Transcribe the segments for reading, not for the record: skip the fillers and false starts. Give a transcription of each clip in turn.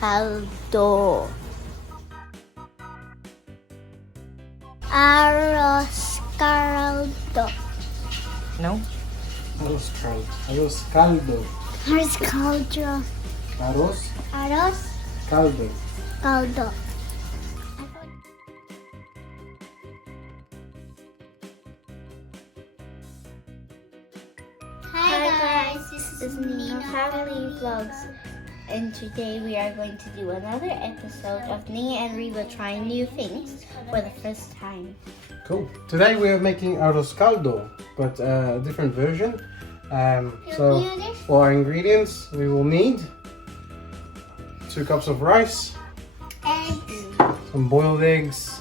caldo. Arroz caldo. No? Arroz caldo. Arroz caldo. Arroz caldo. Arroz Arroz caldo. caldo. Hi guys, this is Nina Family Vlogs, and today we are going to do another episode of Nia and Reba trying new things for the first time. Cool. Today we are making arroz caldo, but a different version. So for our ingredients, we will need 2 cups of rice, Eggs some boiled eggs,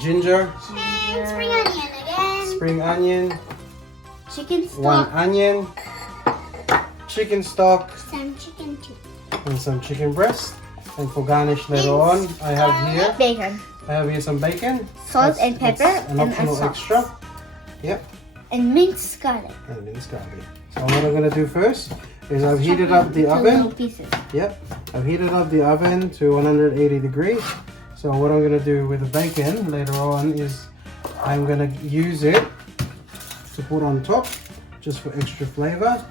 ginger, and spring onion again. spring onion, Chicken 1 stock. onion, chicken stock, Some chicken too. and some chicken breast. And for garnish later on, I have Bacon. some bacon, Salt and That's pepper an and optional a sauce. extra. Yep. And minced garlic. And minced garlic. So what I'm gonna do first is I've heated up the Into little oven. pieces. Yep. I've heated up the oven to 180 degrees. So what I'm gonna do with the bacon later on is I'm gonna use it to put on top just for extra flavor,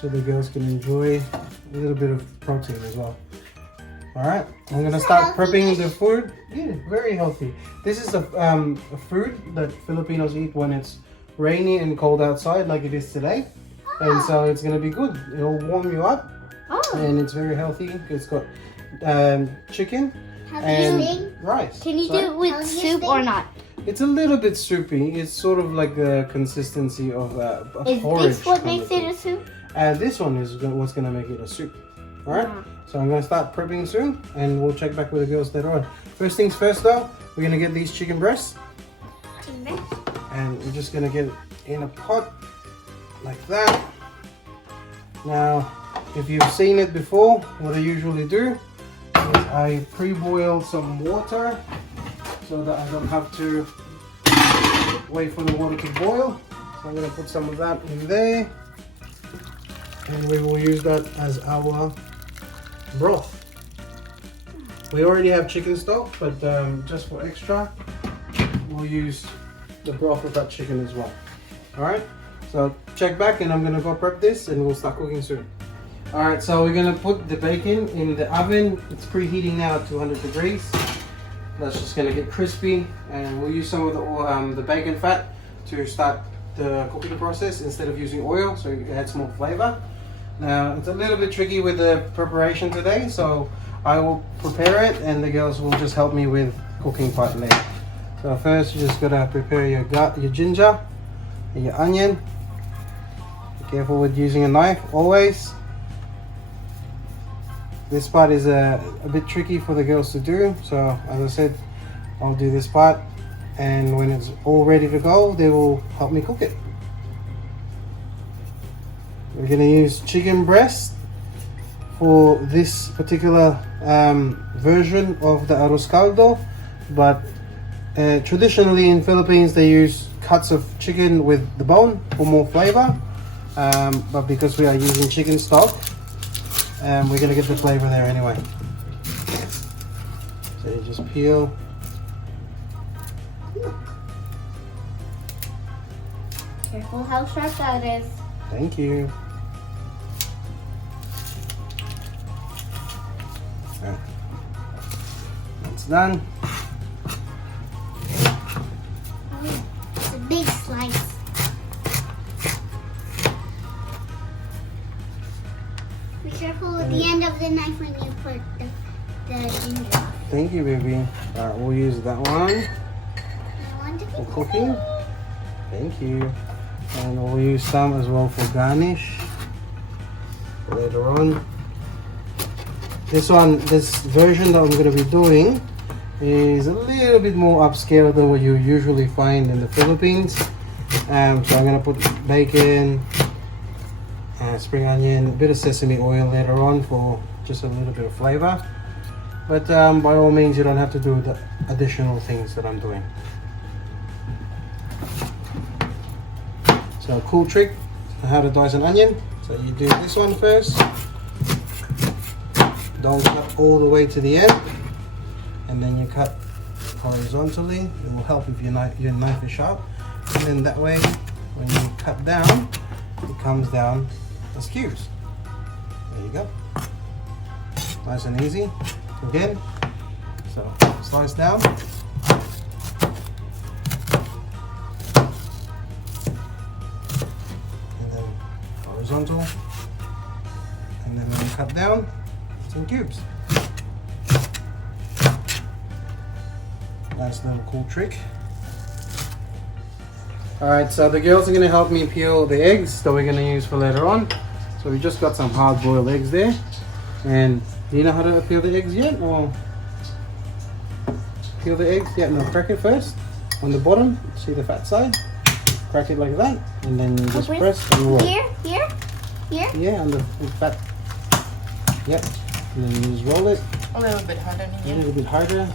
so the girls can enjoy a little bit of protein as well. All right, I'm gonna start prepping the food. Yeah, very healthy. This is a food that Filipinos eat when it's rainy and cold outside, like it is today. And so it's gonna be good. It'll warm you up, and it's very healthy. It's got chicken and rice. Can you Sorry? do it with soup or not? It's a little bit soupy. It's sort of like the consistency of a Is porridge. this what kind makes of it a thing. soup? This one is what's gonna make it a soup. All right. Ah. So I'm gonna start prepping soon, and we'll check back with the girls later on. First things first, though, we're gonna get these chicken breasts, and we're just gonna get it in a pot like that. Now, if you've seen it before, what I usually do is I pre-boil some water so that I don't have to wait for the water to boil. So I'm gonna put some of that in there, and we will use that as our broth. We already have chicken stock, but just for extra, we'll use the broth of that chicken as well. All right, so check back, and I'm gonna go prep this, and we'll start cooking soon. All right, so we're gonna put the bacon in the oven. It's preheating now at 200 degrees. That's just gonna get crispy, and we'll use some of the bacon fat to start the cooking process instead of using oil, so it adds more flavor. Now, it's a little bit tricky with the preparation today, so I will prepare it, and the girls will just help me with cooking part later. So first, you just gotta prepare your ginger and your onion. Be careful with using a knife, always. This part is a bit tricky for the girls to do, so as I said, I'll do this part, and when it's all ready to go, they will help me cook it. We're gonna use chicken breast for this particular version of the arroz caldo, but traditionally in Philippines they use cuts of chicken with the bone for more flavor, but because we are using chicken stock, we're gonna get the flavor there anyway. So you just peel. Careful how sharp that is. Thank you. Okay. That's done. It's a big slice. Be careful with the end of the knife when you put the ginger off. Thank you, baby. Alright, we'll use that one I want to for keep cooking. Thank you. And we'll use some as well for garnish later on. This version that I'm going to be doing is a little bit more upscale than what you usually find in the Philippines. So I'm going to put bacon, spring onion, a bit of sesame oil later on for just a little bit of flavor. But by all means, you don't have to do the additional things that I'm doing. So a cool trick on how to dice an onion. So you do this one first. Don't cut all the way to the end, and then you cut horizontally. It will help if your knife is sharp, and then that way when you cut down, it comes down as cubes. There you go. Nice and easy. Again, so slice down. And then horizontal. And then when you cut down, it's in cubes. Nice little cool trick. Alright, so the girls are going to help me peel the eggs that we're going to use for later on. So we just got some hard boiled eggs there. And do you know how to peel the eggs yet? Or peel the eggs? Yeah, no, crack it first on the bottom. See the fat side? Crack it like that. And then you just press and roll. Here? Yeah, on the fat. Yep. And then you just roll it. A little bit harder than A you. little bit harder.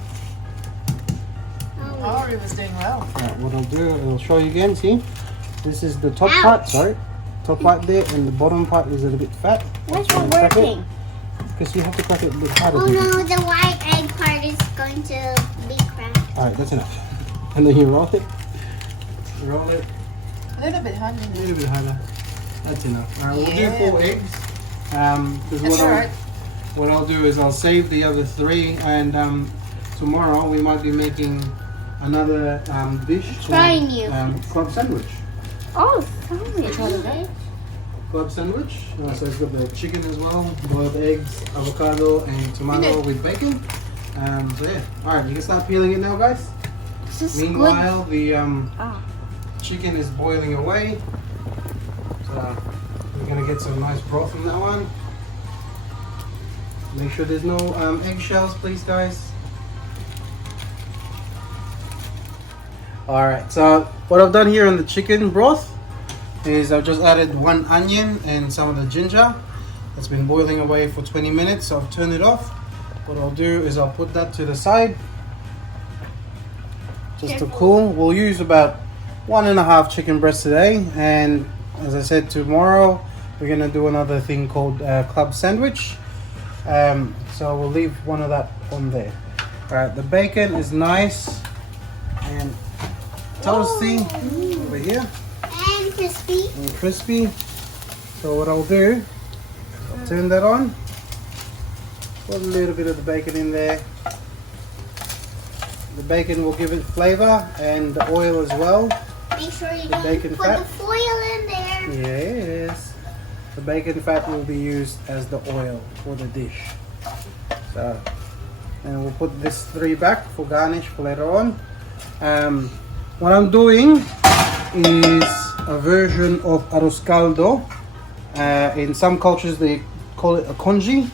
Oh, it was doing well. Right, what I'll do, I'll show you again. See, this is the top part. Sorry, top part there, and the bottom part is a little bit fat. What's not working? Because you have to crack it a bit harder. Oh no, the white egg part is going to be cracked. All right, that's enough. And then you roll it. Roll it A little bit harder a than you. little bit harder. That's enough. All right, we'll Yeah. do 4 eggs. Because That's alright. what I'll do is I'll save the other 3, and tomorrow we might be making another dish. Try called, new. Club sandwich. Oh, Which sorry. one is that? Club sandwich. So it's got the chicken as well, boiled eggs, avocado, and tomato with bacon. So yeah. All right, you can start peeling it now, guys. This is Meanwhile, the Oh. chicken is boiling away. So we're gonna get some nice broth from that one. Make sure there's no eggshells, please, guys. All right. So what I've done here in the chicken broth is I've just added 1 onion and some of the ginger. It's been boiling away for 20 minutes, so I've turned it off. What I'll do is I'll put that to the side just to cool. We'll use about 1.5 chicken breasts today, and as I said, tomorrow we're gonna do another thing called club sandwich. So we'll leave one of that on there. All right, the bacon is nice and toasty over here And crispy. and crispy. So what I'll do, I'll turn that on. Put a little bit of the bacon in there. The bacon will give it flavor, and the oil as well. Make sure you The don't bacon put fat. the foil in there. Yes. The bacon fat will be used as the oil for the dish. So, and we'll put this 3 back for garnish for later on. What I'm doing is a version of arroz caldo. In some cultures they call it a congee,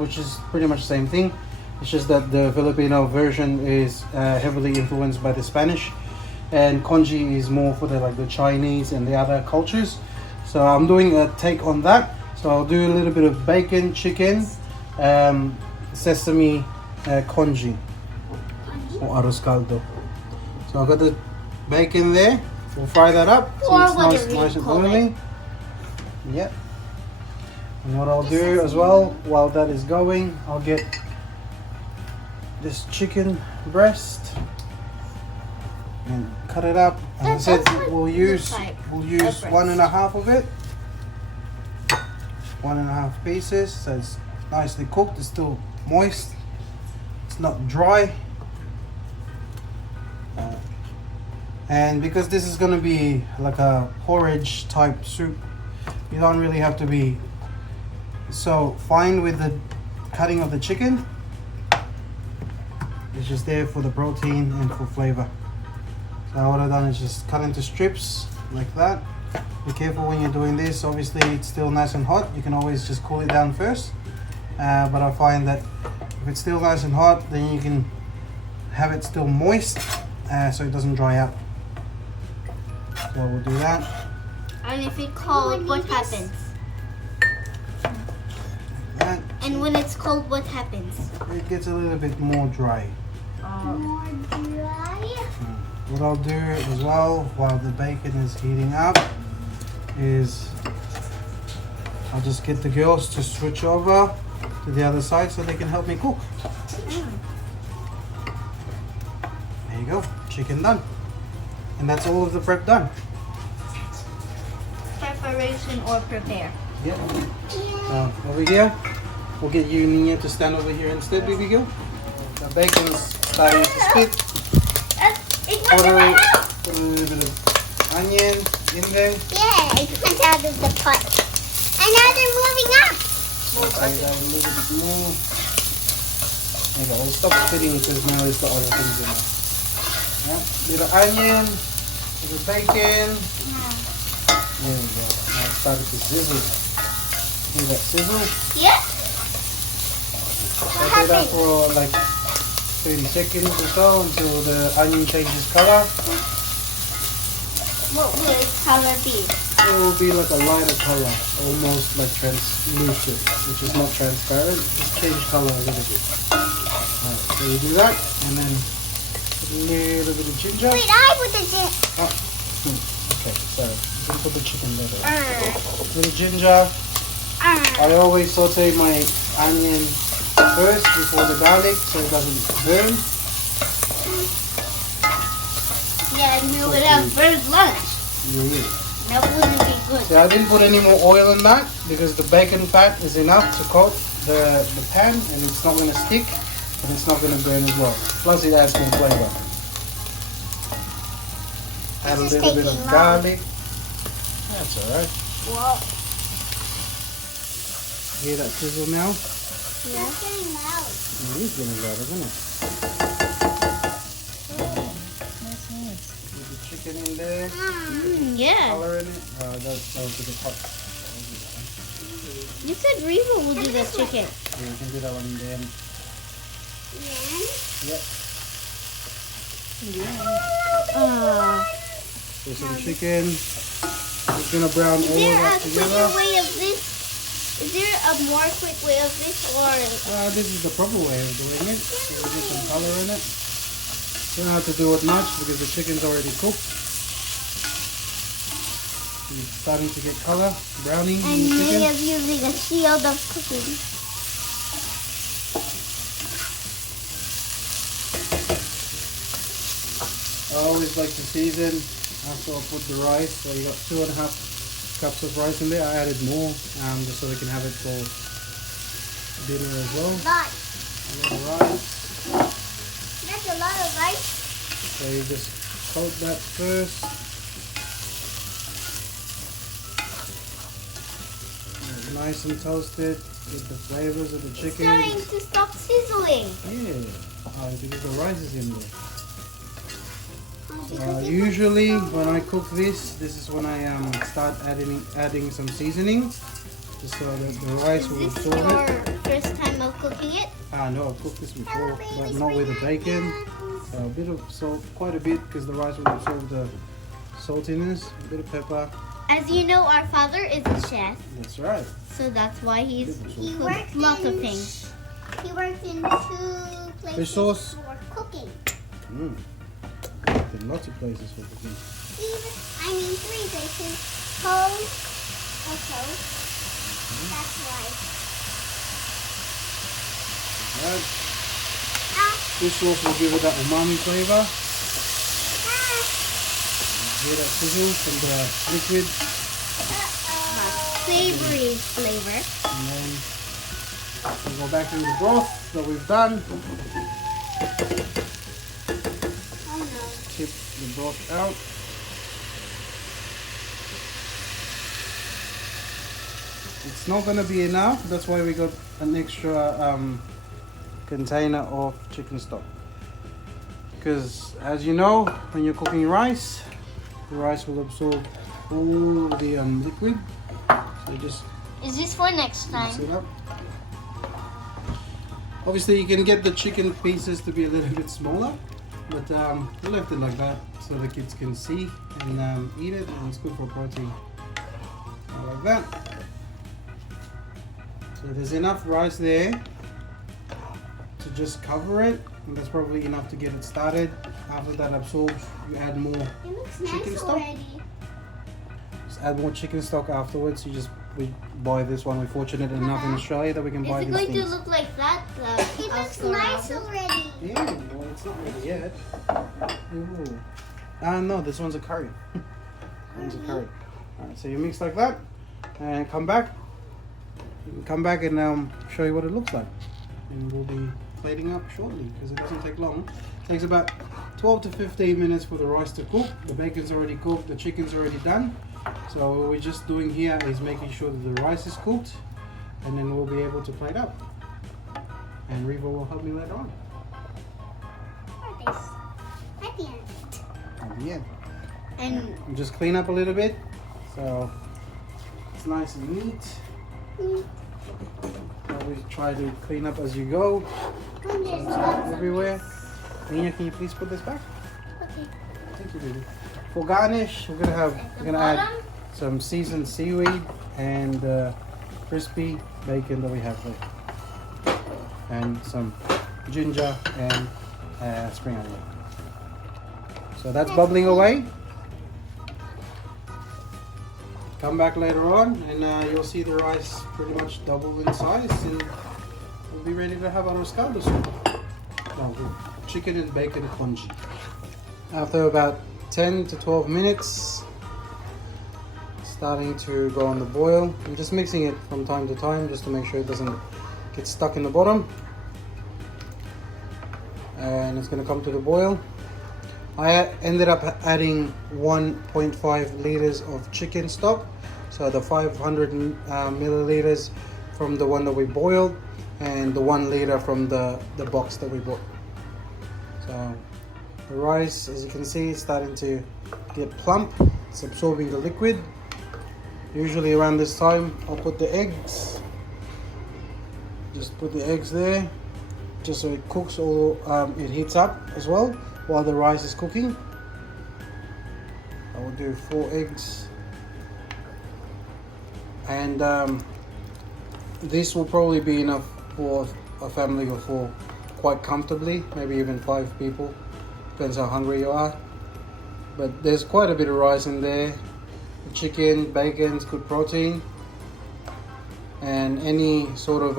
which is pretty much the same thing. It's just that the Filipino version is heavily influenced by the Spanish, and congee is more for the Chinese and the other cultures. So I'm doing a take on that. So I'll do a little bit of bacon, chicken, sesame congee or arroz caldo. So I've got the bacon there. We'll fry that up so Or it's whatever you nice and call it. oily. Yep. And what I'll do as well while that is going, I'll get this chicken breast and cut it up. As I That's said, what we'll it use looks like, we'll a use breast. 1.5 of it. 1.5 pieces. So it's nicely cooked. It's still moist. It's not dry. And because this is going to be like a porridge type soup, you don't really have to be so fine with the cutting of the chicken. It's just there for the protein and for flavor. So what I've done is just cut into strips like that. Be careful when you're doing this. Obviously it's still nice and hot. You can always just cool it down first. But I find that if it's still nice and hot, then you can have it still moist so it doesn't dry out. So we'll do that. And if it's cold, what happens? That. And when it's cold, what happens? It gets a little bit more dry. More dry. What I'll do as well while the bacon is heating up is I'll just get the girls to switch over to the other side so they can help me cook. There you go, chicken done. And that's all of the prep done. Preparation or prepare. Yeah. Over here, we'll get you, Nina, to stand over here instead, baby girl. The bacon's starting to split. Put a little bit of onion in there. Yeah, it went out of the pot. And now they're moving up. Okay, a little bit more. There you go. We'll stop splitting because now there's got other things in there. Yeah, little onion, little bacon. There we go. Now it's started to sizzle. See that sizzle? Yeah. Set it up for like 30 seconds or so until the onion changes color. What will its color be? It will be like a lighter color, almost like translucent, which is not transparent. Just change color a little bit. Alright, so you do that, and then put a little bit of ginger. Wait, I put the gin. Oh, okay, sorry. You can put the chicken there. Little ginger. I always saute my onion first before the garlic so it doesn't burn. Yeah, and we would have first lunch. That wouldn't be good. So I didn't put any more oil in that because the bacon fat is enough to coat the pan and it's not going to stick and it's not going to burn as well. Plus it adds more flavor. Add a This is little bit taking of long. garlic. That's alright. Whoa. Hear that sizzle now? Yeah. It's getting loud. It is getting loud, isn't it? Put the chicken in there. Yeah. Color in it. That will be the pot. You said Reva will do the chicken. Yeah, you can do that one in there. Yep. So some chicken. We're gonna brown all Is of there that a together. quicker way of this? Is there a more quick way of this or? This is the proper way of doing it. So we get some color in it. You don't have to do it much because the chicken's already cooked. It's starting to get color, browning in And the chicken. me is using a shield of cooking. I always like to season after I put the rice. So you got 2.5 cups of rice in there. I added more just so we can have it for dinner as well. Lot. A little rice. That's a lot of rice. So you just coat that first. Nice and toasted with the flavors of the chicken. Starting to stop sizzling. Yeah, because the rice is in there. Usually when I cook this is when I start adding some seasoning, just so that the rice Is will this absorb your it. first time of cooking it? No, I've cooked this before, but not with the bacon. So a bit of salt, quite a bit, because the rice will absorb the saltiness. A bit of pepper. As you know, our father is a chef, That's right. so that's why he's He cooked works lots in of things. He worked in 2 places Fish sauce. for cooking. There's lots of places for cooking. 3 places. Home also. That's right. Right. Fish sauce will give it that umami flavor. Hear that sizzle from the liquid, Savory flavor. and then we'll go back in the broth that we've done. Oh no. Tip the broth out. It's not going to be enough. That's why we got an extra container of chicken stock. Because as you know, when you're cooking rice, the rice will absorb all the liquid. So you just Is this for next mix time? it up. Obviously, you can get the chicken pieces to be a little bit smaller, but we left it like that so the kids can see and eat it, and it's good for protein. Like that. So there's enough rice there to just cover it, and that's probably enough to get it started. After that absorbs, you add more It looks chicken nice stock. already. Just add more chicken stock afterwards. You just we buy this one. We're fortunate enough in Australia that we can buy Is it these going things. to look like that? It looks nice already. Yeah, well, it's not ready yet. Ooh. No, this one's a curry. One's a curry. Alright, so you mix like that and come back. You can come back and show you what it looks like. And we'll be plating up shortly because it doesn't take long. It takes about 12 to 15 minutes for the rice to cook. The bacon's already cooked, the chicken's already done. So what we're just doing here is making sure that the rice is cooked, and then we'll be able to plate up. And Reva will help me later on. At the end. At the end. And Just clean up a little bit so it's nice and neat. Always try to clean up as you go. Everywhere. Nina, can you please put this back? Okay. Thank you, baby. For garnish, we're gonna add some seasoned seaweed and crispy bacon that we have there, and some ginger and spring onion. So that's bubbling away. Come back later on, and you'll see the rice pretty much double in size, and we'll be ready to have our scaldo soup. No, chicken and bacon congee. After about 10 to 12 minutes, starting to go on the boil. I'm just mixing it from time to time just to make sure it doesn't get stuck in the bottom. And it's going to come to the boil. I ended up adding 1.5 liters of chicken stock, so the 500 milliliters from the one that we boiled and the 1 liter from the box that we bought. So the rice, as you can see, is starting to get plump. It's absorbing the liquid. Usually around this time I'll put the eggs. Just put the eggs there just so it cooks, or it heats up as well while the rice is cooking. I will do 4 eggs, and this will probably be enough for a family of 4 quite comfortably, maybe even 5 people, depends how hungry you are. But there's quite a bit of rice in there. Chicken, bacon's good protein, and any sort of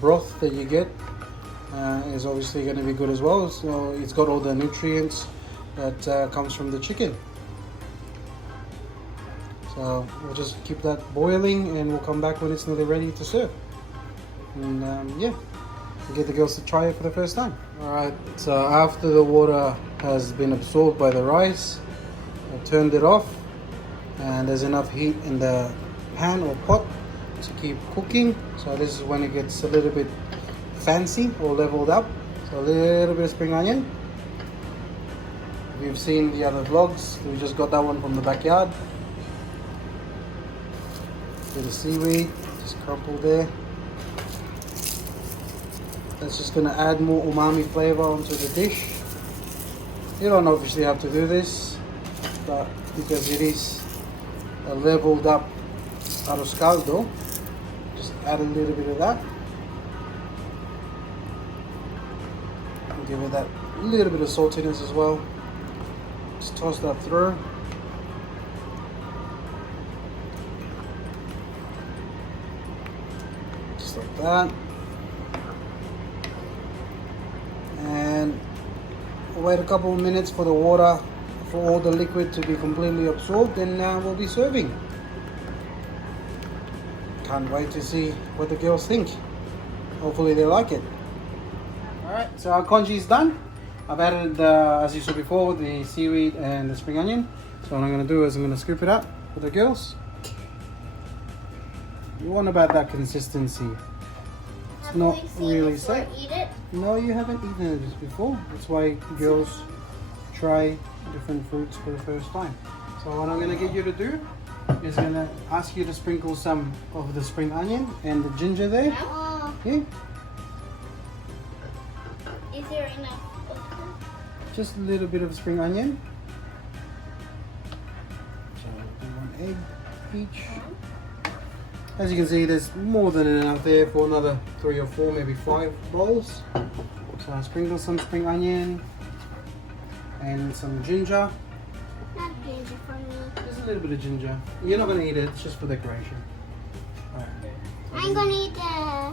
broth that you get is obviously going to be good as well. So it's got all the nutrients that comes from the chicken. So we'll just keep that boiling, and we'll come back when it's nearly ready to serve. And yeah, we'll get the girls to try it for the first time. Alright, so after the water has been absorbed by the rice, I've turned it off, and there's enough heat in the pan or pot to keep cooking. So this is when it gets a little bit fancy or leveled up. So a little bit of spring onion. If you've seen the other vlogs, we just got that one from the backyard. Bit of seaweed, just crumpled there. That's just going to add more umami flavor onto the dish. You don't obviously have to do this, but because it is a leveled up arroz caldo, just add a little bit of that. And give it that little bit of saltiness as well. Just toss that through. Just like that. And wait a couple of minutes for the water, for all the liquid to be completely absorbed, and we'll be serving. Can't wait to see what the girls think. Hopefully they like it. Alright, so our congee is done. I've added, as you saw before, the seaweed and the spring onion. So what I'm going to do is I'm going to scoop it up for the girls. You want about that consistency. It's not really set. Eat it. No, you haven't eaten it before. That's why girls try different fruits for the first time. So what I'm going to get you to do is going to ask you to sprinkle some of the spring onion and the ginger there. Oh, Yeah, Is there enough? just a little bit of spring onion. So do 1 egg each. As you can see, there's more than enough there for another 3 or 4, maybe 5 bowls. So I sprinkle some spring onion and some ginger. not ginger for me. Just a little bit of ginger. You're not going to eat it, it's just for decoration. I'm gonna eat the.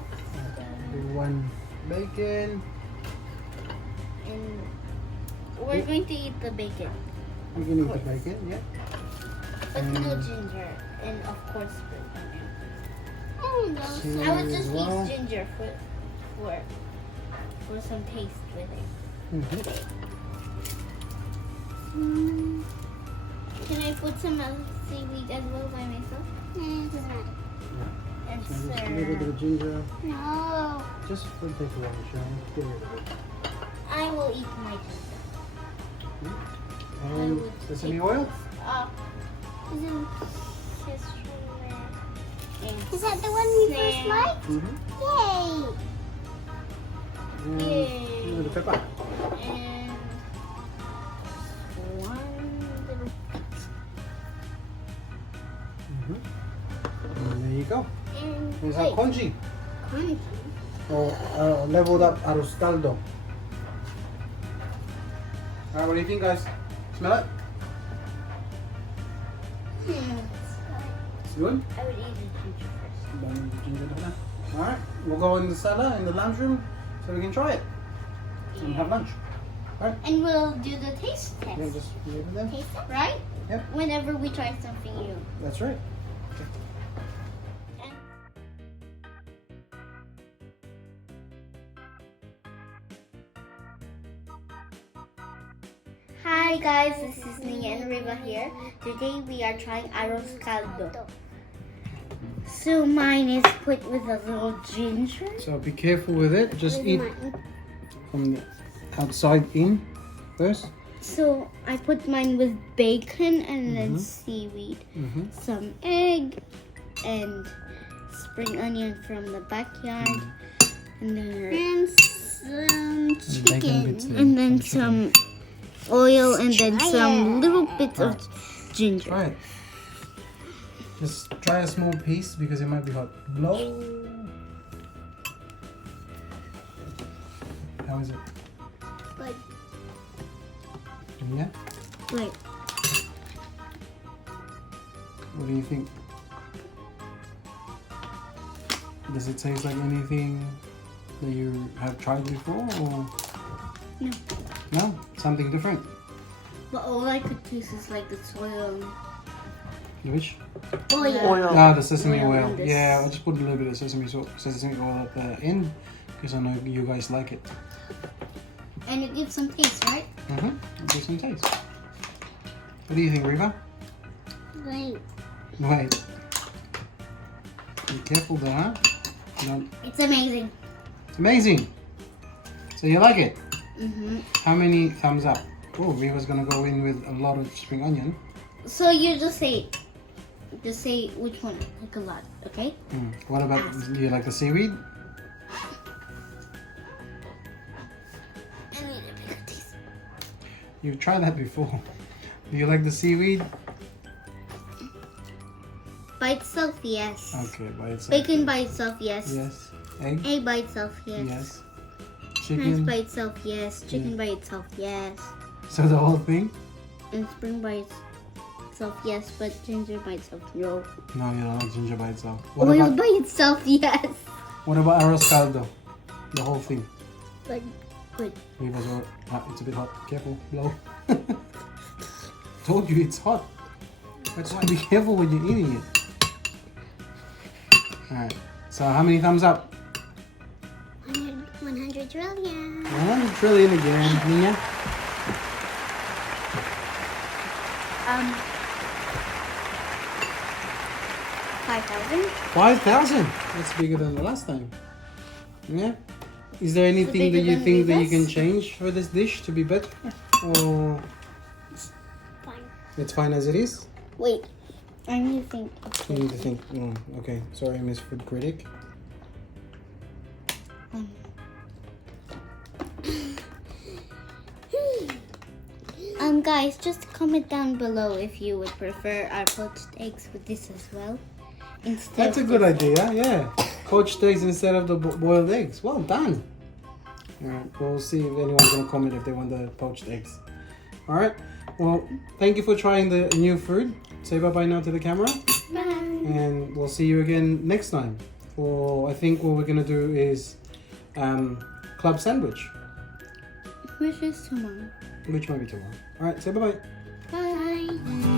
One bacon. And we're going to eat the bacon. We can eat the bacon, yeah. But no ginger. And of course spring onion. I don't know. Cheese I would just as well. use ginger for some taste with it. Can I put some seaweed as well by myself? It doesn't matter. And Just a little bit serve. of ginger. No. Just for the takeaway, Sharon. Get rid of it. I will eat my ginger. And sesame oil. Is that the one we first liked? Mm-hmm. Yay! And a little pepper. And one little And there you go. and There's our congee. crunchy. Or leveled up arroz caldo. Alright, what do you think, guys? Smell it? It's good? I would eat the ginger first. Alright, we'll go in the cellar, in the lounge room, so we can try it. And have lunch. And we'll do the taste test. Yeah, just leave it there. Taste it, right? Yep. Whenever we try something new. That's right. Hi guys, this is Nia and Riva here. Today we are trying arroz caldo. So mine is put with a little ginger. So be careful with it. Just eat from the outside in first. So I put mine with bacon and then seaweed, some egg, and spring onion from the backyard, and then And some chicken. and then some oil, and then some little bits of ginger. Try it. Just try a small piece because it might be hot. Blow. How is it? Good. Yeah? Wait, What do you think? Does it taste like anything that you have tried before, or No. no? Something different? but all I could taste is like the soil. Which? Oil. Ah, the sesame Oil oil. on this. Yeah, I'll just put a little bit of sesame oil at the end because I know you guys like it. And it gives some taste, right? Give some taste. What do you think, Riva? Wait. Wait. Be careful there, huh? No. It's amazing. It's amazing. So you like it? Mm-hmm. How many thumbs up? Oh, Riva's gonna go in with a lot of spring onion. So you just say which one, like a lot, okay? What about, do you like the seaweed? I need a bigger taste. You've tried that before. Do you like the seaweed? By itself, yes. Okay, by itself. Bacon by itself, yes. Yes. Egg? Egg by itself, yes. Yes. Rice Chicken? by itself, yes. Chicken by itself, yes. So the whole thing? And spring by itself, yes. But ginger by itself, no. No, you don't like ginger by itself. What Oil about, by itself, yes. what about arroz caldo? The whole thing. But good. Riva's it's a bit hot. Careful, blow. Told you it's hot. That's why be careful when you're eating it. Alright, so how many thumbs up? 100 trillion. 1 trillion again. Nia? 5,000. 5,000. That's bigger than the last time. Yeah. Is there anything that bigger you than think that you Riva's? can change for this dish to be better? Or Fine. it's fine as it is? Wait, I need to think. You need to think. Okay. Sorry, Miss Food Critic. Guys, just comment down below if you would prefer our poached eggs with this as well. Instead That's a of good this. idea, yeah. Poached eggs instead of the boiled eggs. Well done. Alright, we'll see if anyone's going to comment if they want the poached eggs. Alright, well, thank you for trying the new food. Say bye-bye now to the camera. Bye. And we'll see you again next time. for, I think what we're gonna do is club sandwich, Which is tomorrow. which might be tomorrow. All right, say bye bye. Bye. Bye.